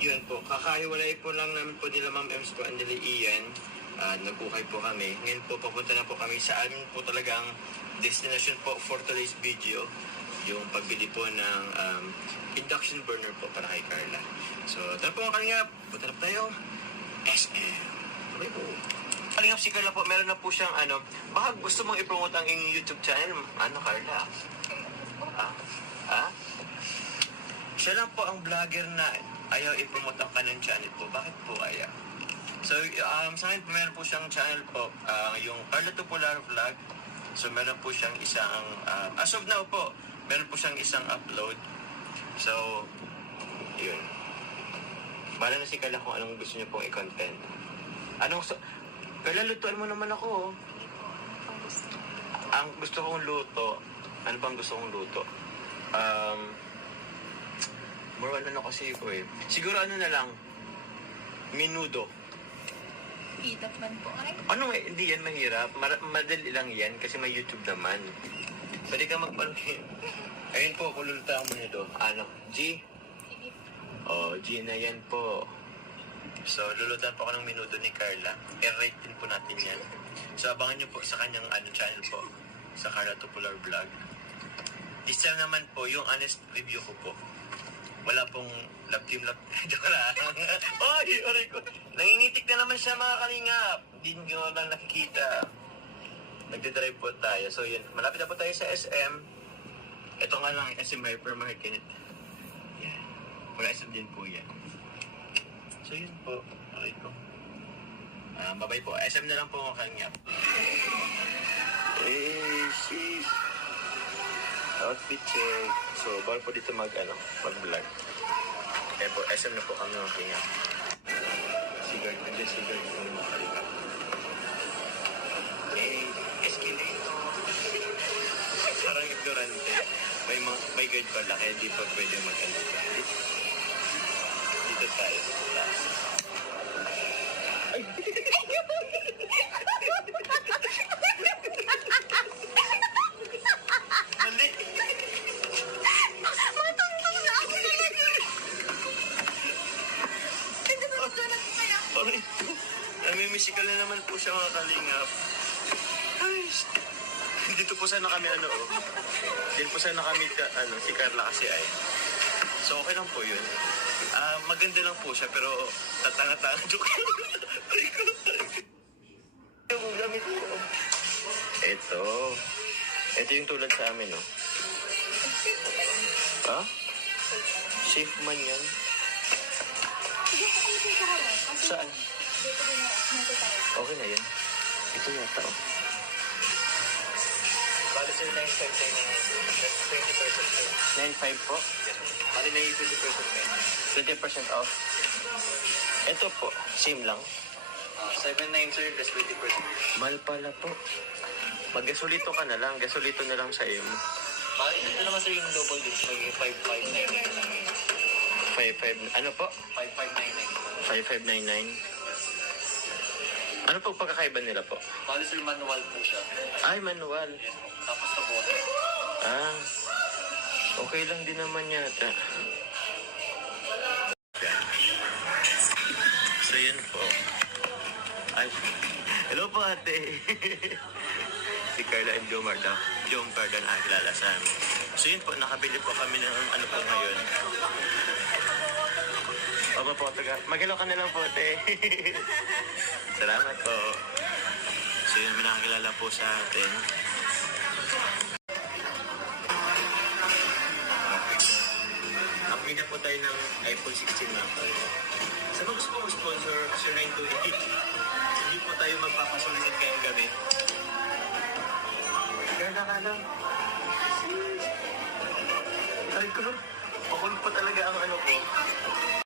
Yun po, kakahiwalay po lang namin po nila Ma'am Ems po and nila Ian. Nagkukay po kami. Ngayon po, papunta na po kami sa amin po talagang destination po for today's video. Yung pagbili po ng induction burner po para kay Carla. So, tara po Kalingap. Punta na po tayo. SM. Okay po. Kalingap si Carla po, meron na po siyang baka gusto mong ipromote ang iyong YouTube channel. Carla? Siya lang po ang vlogger na ayaw ipromote ang kanyang channel po. Bakit po ayaw? So, sa akin po, meron po siyang channel po, yung Carla Tupular Vlog. So, meron po siyang isang, as of now po, meron po siyang isang upload. So, yun. Bala na si Carla kung anong gusto niyo pong i-content. Carla, lutuan mo naman ako. Ang gusto kong luto, ano bang gusto kong luto? More ano kasi ko eh. Siguro na lang, menudo. Hirap man po ay. Hindi yan mahirap. Madali lang yan kasi may YouTube naman. Pwede ka magpanood. Ayun po, kululutaan mo nito. G? G na yan po. So, lulutan po ako ng minuto ni Carla. I-rate din po natin yan. So, abangan nyo po sa kanyang channel po. Sa Carla Tupular Vlog. This time naman po, yung honest review ko po. Wala pong love team. Joke lang. Oray ko. Nangingitik na naman siya mga Kalingap. Hindi nyo lang nakikita. Nagdadrive po tayo. So yun, malapit na po tayo sa SM. Ito nga lang, SM Hypermarket. Yan. Mga SM din po yan. So yun po. Okay po. Bye-bye po. SM na lang po mga Kalingap. Sheesh. Outfit check. So, bawal po dito mag-vlog. Kaya po, SM na po kami mga Kalingap. Sigard, nandiyan sigard po mga Kalingap. Escalator. Parang ignorante. May guide pala, kaya di pa pwede mag-alita. Dito tayo. Ay! Mali! Matungtong na ako talaga. Sorry. Namimisikal na naman po siya mga Kalingap. Ay, dito po sana kami Dito po sana kami si Carla kasi ay. So okay lang po yun. Maganda lang po siya pero tatanga-tanga. Joke. Ay ko. Yung gamit ko. Ito yung tulad sa amin, no? Safe man yan. Saan? Okay na yan. Ito yata, Bali sir, 9.5 That's 20% off. 9.5 po? Yes. Bali na yung 20% 20% off. Ito po, same lang. 7.9 sir, that's 20%. Mahal pala po. Mag-gasolito ka na lang. Gasolito na lang sa iyo. Bali, ito naman sir yung double disc. Magiging 5.599. 5.5, ano po? 5.599. 5.599. Ano po pagkakaiba nila po? Bali sir, manual po siya. Ay, manual. Yes. Tapos sa bote. Okay lang din naman yata. So yun po. Ay, hello po ate. Si Carla and Jomar na kilala sa amin. So yun po, nakabili po kami ng po ngayon. Opo po, mag-hello ka na lang po ate. Salamat po. So yun, may nakakilala po sa atin. Nakapili po tayo ng iPhone 16 na po. Sa mga gusto po sponsor, 0928. Hindi po tayo magpapasulit kayong gabi. Kaya ka lang. Ay ko, makulit po talaga ang ko.